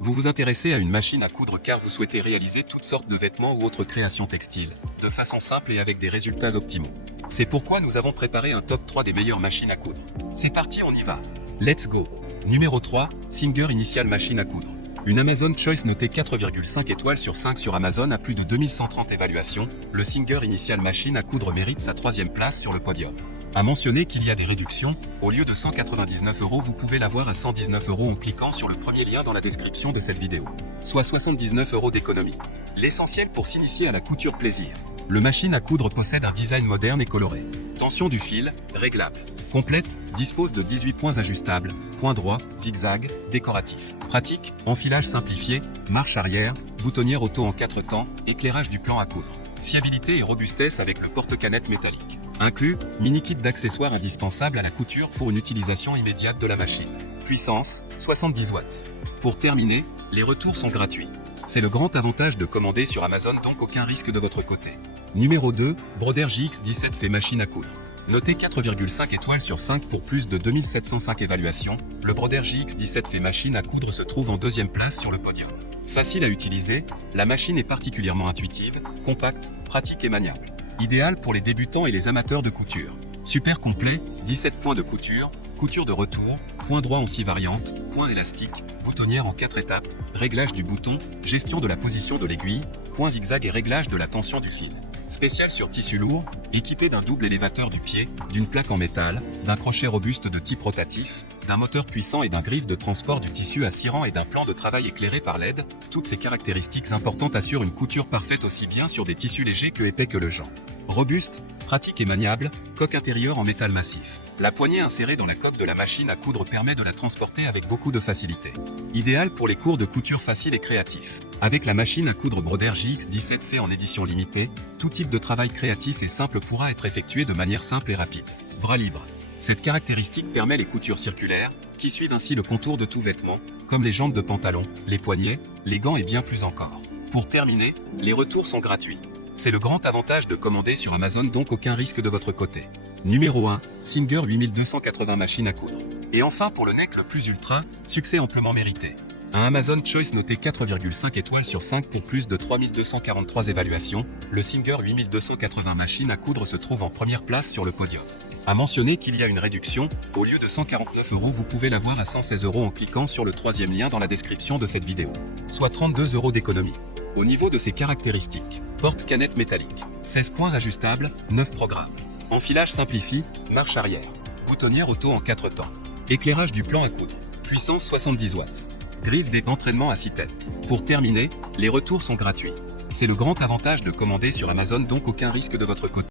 Vous vous intéressez à une machine à coudre car vous souhaitez réaliser toutes sortes de vêtements ou autres créations textiles, de façon simple et avec des résultats optimaux. C'est pourquoi nous avons préparé un top 3 des meilleures machines à coudre. C'est parti, on y va. Let's go. Numéro 3, Singer Initial Machine à coudre. Une Amazon Choice notée 4,5 étoiles sur 5 sur Amazon à plus de 2130 évaluations, le Singer Initial Machine à coudre mérite sa 3e place sur le podium. À mentionner qu'il y a des réductions, au lieu de 199 €, vous pouvez l'avoir à 119 € en cliquant sur le premier lien dans la description de cette vidéo. Soit 79 € d'économie. L'essentiel pour s'initier à la couture plaisir. Le machine à coudre possède un design moderne et coloré. Tension du fil, réglable. Complète, dispose de 18 points ajustables, point droit, zigzag, décoratif. Pratique, enfilage simplifié, marche arrière, boutonnière auto en 4 temps, éclairage du plan à coudre. Fiabilité et robustesse avec le porte-canette métallique. Inclus, mini kit d'accessoires indispensables à la couture pour une utilisation immédiate de la machine. Puissance, 70 watts. Pour terminer, les retours sont gratuits. C'est le grand avantage de commander sur Amazon, donc aucun risque de votre côté. Numéro 2, Broder JX17 fait machine à coudre. Noté 4,5 étoiles sur 5 pour plus de 2705 évaluations, le Broder JX17 fait machine à coudre se trouve en 2e place sur le podium. Facile à utiliser, la machine est particulièrement intuitive, compacte, pratique et maniable. Idéal pour les débutants et les amateurs de couture. Super complet, 17 points de couture, couture de retour, point droit en 6 variantes, point élastique, boutonnière en 4 étapes, réglage du bouton, gestion de la position de l'aiguille, point zigzag et réglage de la tension du fil. Spécial sur tissu lourd, équipé d'un double élévateur du pied, d'une plaque en métal, d'un crochet robuste de type rotatif, d'un moteur puissant et d'un griffe de transport du tissu à 6 rangs et d'un plan de travail éclairé par LED, toutes ces caractéristiques importantes assurent une couture parfaite aussi bien sur des tissus légers que épais que le genre. Robuste, pratique et maniable, coque intérieure en métal massif. La poignée insérée dans la coque de la machine à coudre permet de la transporter avec beaucoup de facilité. Idéal pour les cours de couture faciles et créatifs. Avec la machine à coudre Broder JX17 fait en édition limitée, tout type de travail créatif et simple pourra être effectué de manière simple et rapide. Bras libre. Cette caractéristique permet les coutures circulaires, qui suivent ainsi le contour de tout vêtement, comme les jantes de pantalon, les poignets, les gants et bien plus encore. Pour terminer, les retours sont gratuits. C'est le grand avantage de commander sur Amazon, donc aucun risque de votre côté. Numéro 1, Singer 8280 machine à coudre. Et enfin pour le neck le plus ultra, succès amplement mérité. Un Amazon Choice noté 4,5 étoiles sur 5 pour plus de 3243 évaluations, le Singer 8280 machine à coudre se trouve en première place sur le podium. À mentionner qu'il y a une réduction, au lieu de 149 €, vous pouvez l'avoir à 116 € en cliquant sur le 3e lien dans la description de cette vidéo. Soit 32 € d'économie. Au niveau de ses caractéristiques, porte-canette métallique, 16 points ajustables, 9 programmes. Enfilage simplifié, marche arrière. Boutonnière auto en 4 temps. Éclairage du plan à coudre. Puissance 70 watts. Griffe d'entraînement à 6 têtes. Pour terminer, les retours sont gratuits. C'est le grand avantage de commander sur Amazon, donc aucun risque de votre côté.